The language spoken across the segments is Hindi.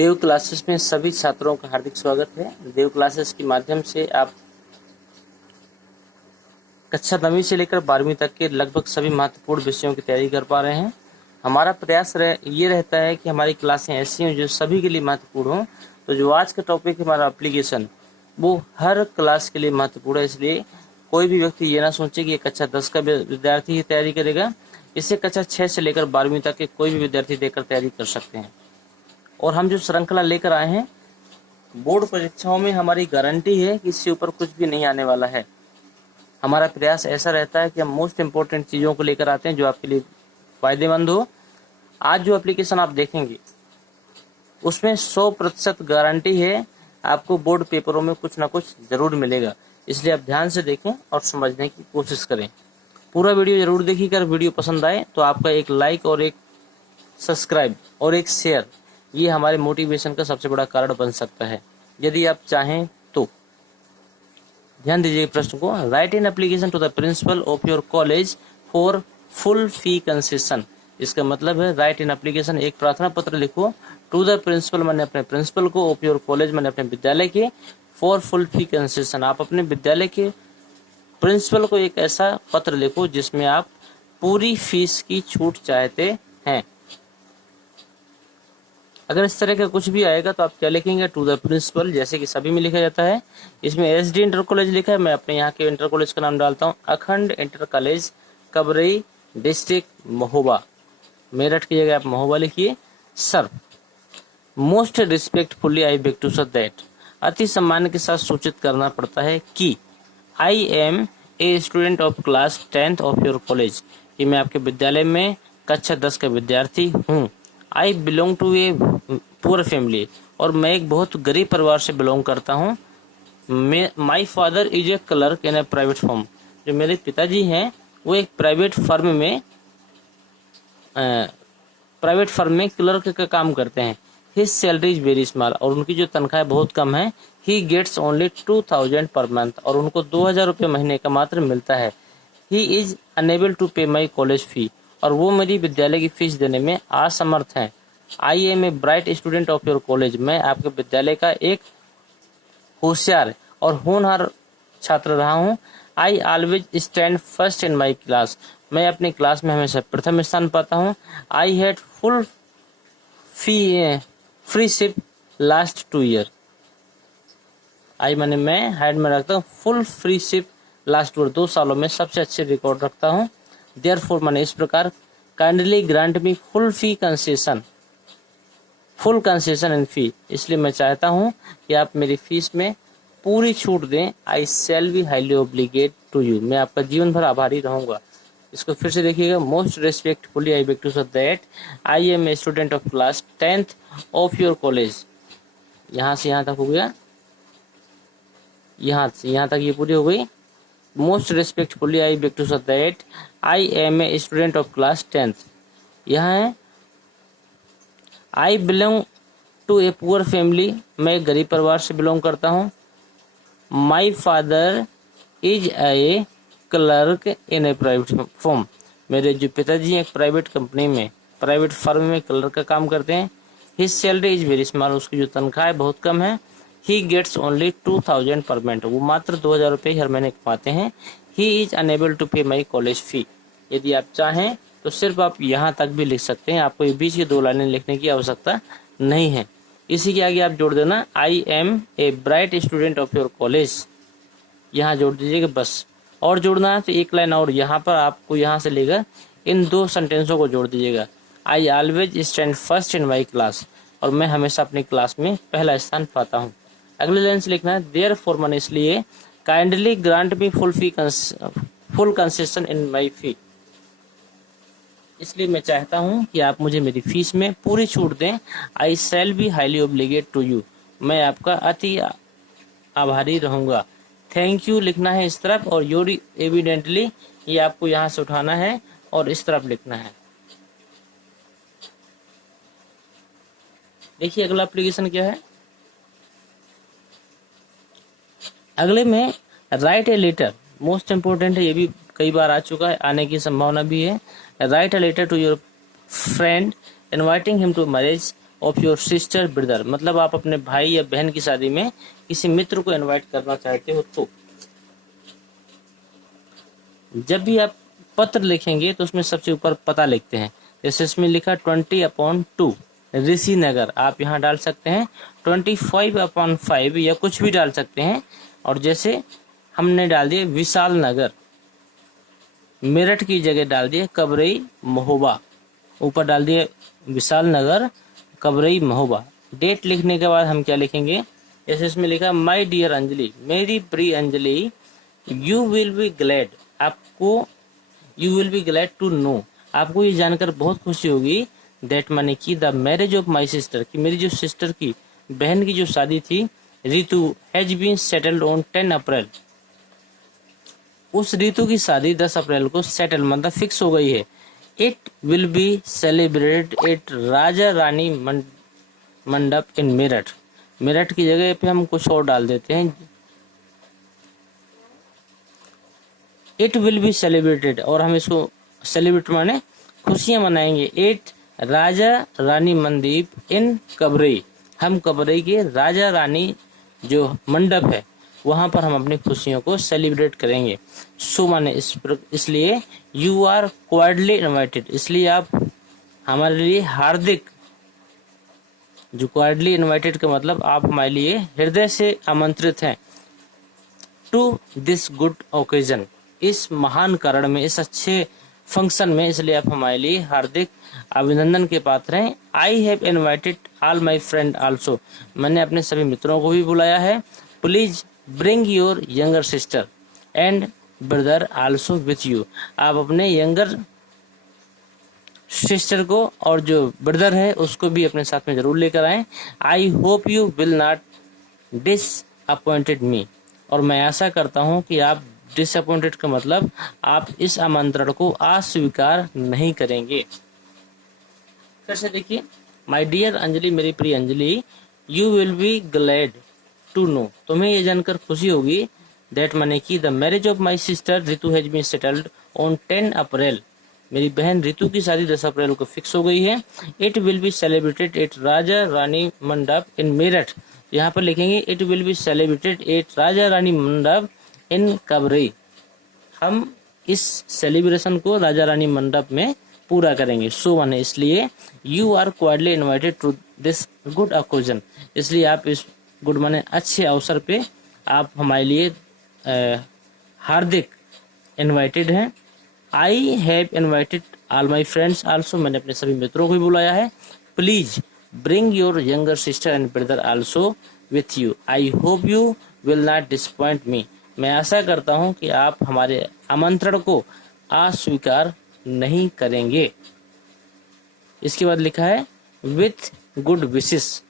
देव क्लासेस में सभी छात्रों का हार्दिक स्वागत है। देव क्लासेस के माध्यम से आप कक्षा 9वीं से लेकर 12वीं तक के लगभग सभी महत्वपूर्ण विषयों की तैयारी कर पा रहे हैं। हमारा प्रयास ये रहता है कि हमारी क्लासें ऐसी हों जो सभी के लिए महत्वपूर्ण हों। तो जो आज का टॉपिक है हमारा एप्लीकेशन, वो हर क्लास के लिए महत्वपूर्ण है। इसलिए कोई भी व्यक्ति ये ना सोचे कि ये कक्षा 10 का विद्यार्थी ही तैयारी करेगा। इसे कक्षा 6 से लेकर 12वीं तक के कोई भी विद्यार्थी देकर तैयारी कर सकते हैं। और हम जो श्रृंखला लेकर आए हैं, बोर्ड परीक्षाओं में हमारी गारंटी है कि इससे ऊपर कुछ भी नहीं आने वाला है। हमारा प्रयास ऐसा रहता है कि हम मोस्ट इम्पोर्टेंट चीज़ों को लेकर आते हैं जो आपके लिए फ़ायदेमंद हो। आज जो एप्लीकेशन आप देखेंगे उसमें 100% गारंटी है, आपको बोर्ड पेपरों में कुछ ना कुछ ज़रूर मिलेगा। इसलिए आप ध्यान से देखें और समझने की कोशिश करें। पूरा वीडियो ज़रूर देखिएगा। अगर वीडियो पसंद आए तो आपका एक लाइक और एक सब्सक्राइब और एक शेयर, ये हमारे मोटिवेशन का सबसे बड़ा कारण बन सकता है, यदि आप चाहें तो। ध्यान दीजिए प्रश्न को। Write in application to the principal of your college for full fee concession. इसका मतलब है राइट इन एप्लीकेशन, एक प्रार्थना पत्र लिखो। टू द प्रिंसिपल मैंने अपने प्रिंसिपल को, ऑफ योर कॉलेज मैंने अपने विद्यालय के, फॉर फुल फी कंसेशन आप अपने विद्यालय के प्रिंसिपल को एक ऐसा पत्र लिखो जिसमें आप पूरी फीस की छूट चाहते हैं। अगर इस तरह का कुछ भी आएगा तो आप क्या लिखेंगे? टू द प्रिंसिपल, जैसे कि सभी में लिखा जाता है। इसमें एसडी इंटर कॉलेज लिखा है, मैं अपने यहाँ के इंटर कॉलेज का नाम डालता हूँ, Akhand inter college Kabrai district Mahoba. Meerut की जगह आप महोबा लिखिए। Sir, most respectfully I beg to say that, अति सम्मान के साथ सूचित करना पड़ता है कि I am a student of class 10th of your college, कि मैं आपके विद्यालय में कक्षा 10 का विद्यार्थी हूँ। I belong to a poor family, और मैं एक बहुत गरीब परिवार से बिलोंग करता हूँ। My father is a clerk in a private firm, जो मेरे पिताजी हैं वो एक प्राइवेट फर्म में क्लर्क का काम करते हैं। His salary is very small, और उनकी जो तनख्वाह बहुत कम है। He gets only 2000 per month, और उनको 2000 रुपये महीने का मात्र मिलता है। ही इज अनेबल टू पे माई कॉलेज फी, और वो मेरी विद्यालय की फीस देने में असमर्थ हैं। I am a bright student of your college, मैं आपके विद्यालय का एक होशियार और होनहार छात्र रहा हूँ। I always stand first in my class, मैं अपनी क्लास में हमेशा प्रथम स्थान पाता हूँ। I had full freeship last 2 year, I मैंने मैं हैड में रखता हूँ फुल फ्री शिप लास्ट 2 सालों में सबसे अच्छे रिकॉर्ड रखता हूँ। देयरफॉर मैंने इस प्रकार, kindly grant me full concession in fee, इसलिए मैं चाहता हूँ कि आप मेरी फीस में पूरी छूट दें। I shall be highly obligate to you, मैं आपका जीवन भर आभारी रहूँगा। इसको फिर से देखिएगा। Most respectfully I beg to say that I am a student of class 10th of your college. यहाँ से यहाँ तक हो गया, यहाँ से यहाँ तक ये पूरी हो गई। Most respectfully I beg to say that I am a student of class 10th। यहाँ है I belong to a poor family, मैं एक गरीब परिवार से बिलोंग करता हूँ। My father is a clerk in a private firm, मेरे जो पिताजी एक प्राइवेट फर्म में क्लर्क का काम करते हैं। His salary is very small, उसकी जो तनख्वाह है बहुत कम है। He gets only 2000 per month, वो मात्र 2000 रुपये हर महीने कमाते हैं। ही इज अनेबल टू पे माई कॉलेज फी, यदि आप चाहें तो सिर्फ आप यहाँ तक भी लिख सकते हैं, आपको ये बीच की 2 लाइनें लिखने की आवश्यकता नहीं है। इसी के आगे आप जोड़ देना I am a bright student of your college, यहाँ जोड़ दीजिएगा बस। और जोड़ना है तो एक लाइन और यहाँ पर आपको यहाँ से लेकर इन 2 सेंटेंसों को जोड़ दीजिएगा। आई always stand first in my class, और मैं हमेशा अपनी क्लास में पहला स्थान पाता हूँ। अगले लाइन से लिखना है देयरफॉर मैंने इसलिए, kindly grant me full concession in my fee, इसलिए मैं चाहता हूँ कि आप मुझे मेरी फीस में पूरी छूट दें। I shall be highly obligate to you, मैं आपका अति आभारी रहूँगा। थैंक यू लिखना है इस तरफ, और योर एविडेंटली ये आपको यहाँ से उठाना है और इस तरफ लिखना है। देखिए अगला एप्लीकेशन क्या है। अगले में write a letter, most important है, ये भी कई बार आ चुका है, आने की संभावना भी है। Write a letter to your friend inviting him to marriage of your sister brother, मतलब आप अपने भाई या बहन की शादी में किसी मित्र को इनवाइट करना चाहते हो। तो जब भी आप पत्र लिखेंगे तो उसमें सबसे ऊपर पता लिखते हैं। जैसे इसमें लिखा 20/2 ऋषि नगर, आप यहाँ डाल सकते हैं 25/5 या कुछ भी डाल सकते हैं। और जैसे हमने डाल दिए विशाल नगर, मेरठ की जगह डाल दिए कबरई महोबा, ऊपर डाल दिए विशाल नगर कबरई महोबा। डेट लिखने के बाद हम क्या लिखेंगे, जैसे इसमें लिखा माय डियर अंजलि, मेरी प्रिय Anjali, you will be glad, आपको you will be glad to know, आपको ये जानकर बहुत खुशी होगी दैट माने कि the marriage of my sister, कि मेरी जो सिस्टर की बहन की जो शादी थी Ritu has been settled on 10 April, उस रितु की शादी 10 अप्रैल को सेटल मतलब फिक्स हो गई है। It will be celebrated at Raja Rani Mandap in Meerut, Meerut की जगह पे हम कुछ और डाल देते हैं, इट विल बी सेलिब्रेटेड, और हम इसको सेलिब्रेट माने खुशियां मनाएंगे, एट राजा रानी मंडप इन कबरई, हम कबरई के राजा रानी जो मंडप है वहां पर हम अपनी खुशियों को सेलिब्रेट करेंगे। सो माने इसलिए यू आर क्वार्डली इनवाइटेड, इसलिए आप हमारे लिए हार्दिक, जो क्वार्डली इनवाइटेड का मतलब आप हमारे लिए हृदय से आमंत्रित हैं, टू दिस गुड ओकेजन, इस महान कारण में, इस अच्छे फंक्शन में, इसलिए आप हमारे लिए हार्दिक अभिनंदन के पात्र हैं। I have invited all my friend also, मैंने अपने सभी मित्रों को भी बुलाया है। Please bring your younger sister and brother also with you, आप अपने यंगर सिस्टर को और जो ब्रदर है उसको भी अपने साथ में जरूर लेकर आएं। I hope you will not disappointed मी, और मैं आशा करता हूं कि आप डिसअपॉइंटेड का मतलब आप इस आमंत्रण को अस्वीकार नहीं करेंगे। फिर से देखिए, माय डियर अंजलि, मेरी प्रिय Anjali, you will be glad to know, तुम्हें ये जानकर खुशी होगी दैट माने कि the marriage of my sister Ritu has been settled on 10 April, मेरी बहन रितु की शादी 10 अप्रैल को फिक्स हो गई है। It will be celebrated at Raja Rani Mandap in Meerut, यहाँ पर लिखेंगे it will be celebrated at Raja Rani Mandap in Kabrai, हम इस सेलिब्रेशन को राजा रानी मंडप में पूरा करेंगे। सो माने इसलिए you are quietly invited to this good occasion, इसलिए आप इस गुड माने अच्छे अवसर पे आप हमारे लिए हार्दिक इनवाइटेड हैं। I have invited all my friends also, मैंने अपने सभी मित्रों को भी बुलाया है। Please bring your younger sister and brother also with you, I hope you will not disappoint मी, मैं आशा करता हूं कि आप हमारे आमंत्रण को अस्वीकार नहीं करेंगे। इसके बाद लिखा है with good wishes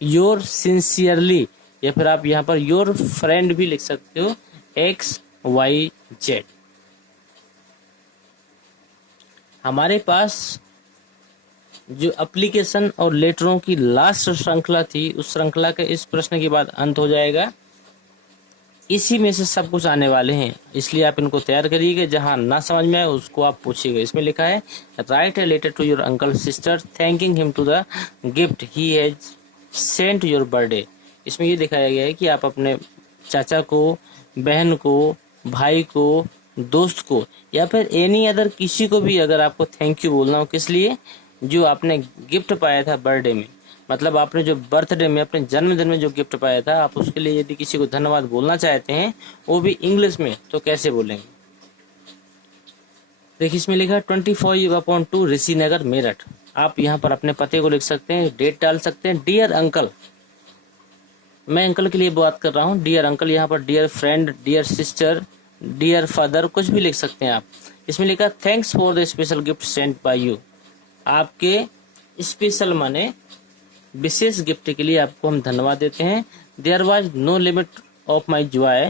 your sincerely, या फिर आप यहाँ पर योर फ्रेंड भी लिख सकते हो, XYZ। हमारे पास जो एप्लीकेशन और लेटरों की लास्ट श्रृंखला थी, उस श्रृंखला के इस प्रश्न के बाद अंत हो जाएगा। इसी में से सब कुछ आने वाले हैं, इसलिए आप इनको तैयार करिएगा, जहां ना समझ में आए उसको आप पूछिएगा। इसमें लिखा है write a letter to your uncle sister thanking him to the gift he has sent your birthday, इसमें ये दिखाया गया है कि आप अपने चाचा को, बहन को, भाई को, दोस्त को, या फिर एनी अदर किसी को भी अगर आपको थैंक यू बोलना हो, किस लिए, जो आपने गिफ्ट पाया था बर्थडे में, मतलब आपने जो बर्थडे में अपने जन्मदिन में जो गिफ्ट पाया था, आप उसके लिए यदि किसी को धन्यवाद बोलना चाहते हैं वो भी इंग्लिश में, तो कैसे बोलेंगे। देखिए इसमें लिखा 25/2 ऋषि नगर मेरठ, आप यहाँ पर अपने पते को लिख सकते हैं, डेट डाल सकते हैं। डियर अंकल, मैं अंकल के लिए बात कर रहा हूँ, डियर अंकल, यहाँ पर dear friend, dear sister, dear father, कुछ भी लिख सकते हैं आप। इसमें लिखा thanks for the special gift sent by you, आपके स्पेशल माने विशेष गिफ्ट के लिए आपको हम धन्यवाद देते हैं। There was no limit of my joy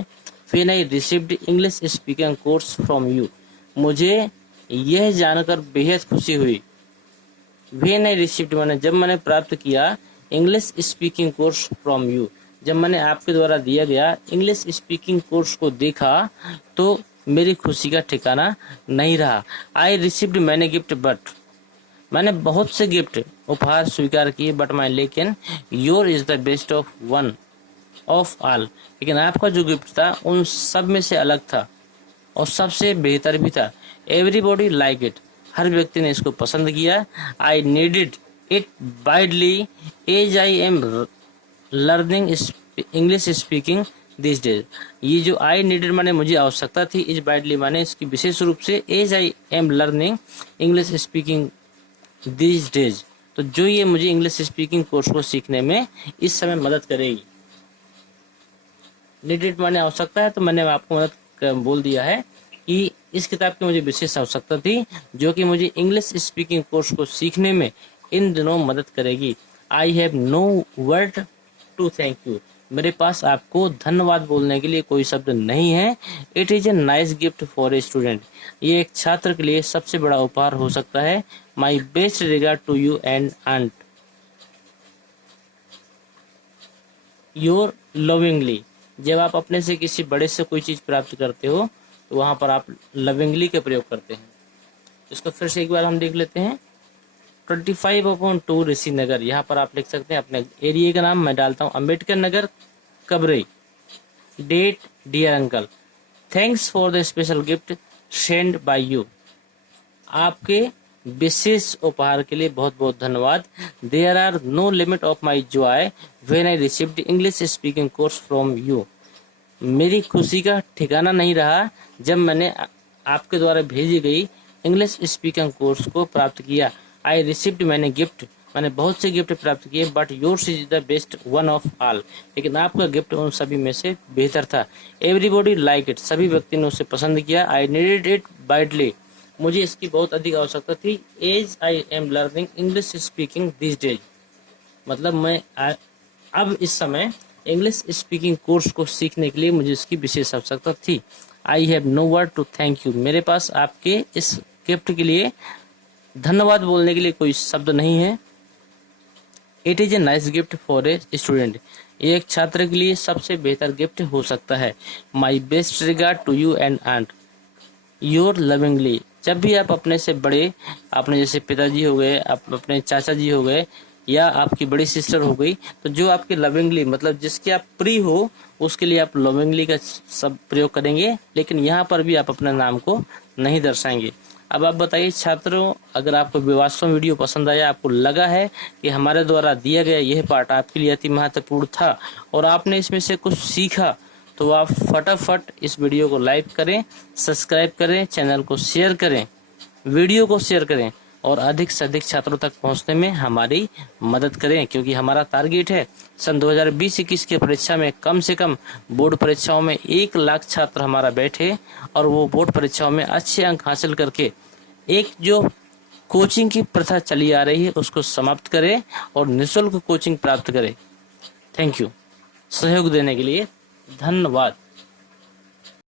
when I received English speaking course from you, मुझे यह जानकर बेहद खुशी हुई। व्हेन आई रिसीव्ड माने जब मैंने प्राप्त किया, English speaking course from you, जब मैंने आपके द्वारा दिया गया इंग्लिश स्पीकिंग कोर्स को देखा तो मेरी खुशी का ठिकाना नहीं रहा। I received many gift but, मैंने बहुत से गिफ्ट उपहार स्वीकार किए, बट माई लेकिन your is the best of one of all, लेकिन आपका जो गिफ्ट था उन सब में से अलग था और सबसे बेहतर भी था। एवरीबॉडी लाइक इट, हर व्यक्ति ने इसको पसंद किया। I needed it badly as I am learning English speaking this days. ये जो आई नीडेड माने मुझे आवश्यकता थी, इज बाइडली माने इसकी विशेष रूप से, as I am learning English speaking this days, तो जो ये मुझे इंग्लिश स्पीकिंग कोर्स को सीखने में इस समय मदद करेगी। नीडेड माने आवश्यकता है, तो मैंने आपको मदद बोल दिया है कि इस किताब की मुझे विशेष आवश्यकता थी जो कि मुझे इंग्लिश स्पीकिंग कोर्स को सीखने में इन दिनों मदद करेगी। I have no word to thank you, मेरे पास आपको धन्यवाद बोलने के लिए कोई शब्द नहीं है। It is a nice gift for a student, ये एक छात्र के लिए सबसे बड़ा उपहार हो सकता है। My best regard to you and aunt your lovingly, जब आप अपने से किसी बड़े से कोई चीज प्राप्त करते हो तो वहां पर आप लविंगली का प्रयोग करते हैं। इसको फिर से एक बार हम देख लेते हैं। 25/2 ऋषि नगर, यहाँ पर आप लिख सकते हैं अपने एरिया का नाम, मैं डालता हूँ Ambedkar Nagar Kabrai. Date dear uncle, thanks for the special gift send by you, आपके विशेष उपहार के लिए बहुत बहुत धन्यवाद। There are no limit of my joy when I received English speaking course from you, मेरी खुशी का ठिकाना नहीं रहा जब मैंने आपके द्वारा भेजी गई इंग्लिश स्पीकिंग कोर्स को प्राप्त किया। आई रिसीव्ड, मैंने गिफ्ट, मैंने बहुत से गिफ्ट प्राप्त किए, but yours is the best one of all, लेकिन आपका गिफ्ट उन सभी में से बेहतर था। एवरीबॉडी लाइक इट, सभी व्यक्ति ने उसे पसंद किया। आई नीडेड इट बाइडली, मुझे इसकी बहुत अधिक आवश्यकता थी। As I am learning English speaking this days, मतलब मैं अब इस समय इंग्लिश स्पीकिंग कोर्स को सीखने के लिए मुझे इसकी विशेष आवश्यकता थी। I have no word to thank you, मेरे पास आपके इस गिफ्ट के लिए धन्यवाद बोलने के लिए कोई शब्द नहीं है। It is a nice gift for a student, ये एक छात्र के लिए सबसे बेहतर गिफ्ट हो सकता है। My best regard to you and aunt your lovingly, जब भी आप अपने से बड़े, अपने जैसे पिताजी हो गए, अपने चाचा जी हो गए, या आपकी बड़ी सिस्टर हो गई, तो जो आपके लविंगली मतलब जिसके आप प्रिय हो उसके लिए आप लविंगली का सब प्रयोग करेंगे, लेकिन यहाँ पर भी आप अपने नाम को नहीं दर्शाएंगे। अब आप बताइए छात्रों, अगर आपको वास्तव में वीडियो पसंद आया, आपको लगा है कि हमारे द्वारा दिया गया यह पाठ आपके लिए अति महत्वपूर्ण था और आपने इसमें से कुछ सीखा, तो आप फटाफट इस वीडियो को लाइक करें, सब्सक्राइब करें, चैनल को शेयर करें, वीडियो को शेयर करें और अधिक से अधिक छात्रों तक पहुंचने में हमारी मदद करें, क्योंकि हमारा टारगेट है सन 2020-21 की परीक्षा में कम से कम बोर्ड परीक्षाओं में 1 लाख छात्र हमारा बैठे और वो बोर्ड परीक्षाओं में अच्छे अंक हासिल करके एक जो कोचिंग की प्रथा चली आ रही है उसको समाप्त करें और निःशुल्क कोचिंग प्राप्त करें। थैंक यू, सहयोग देने के लिए धन्यवाद।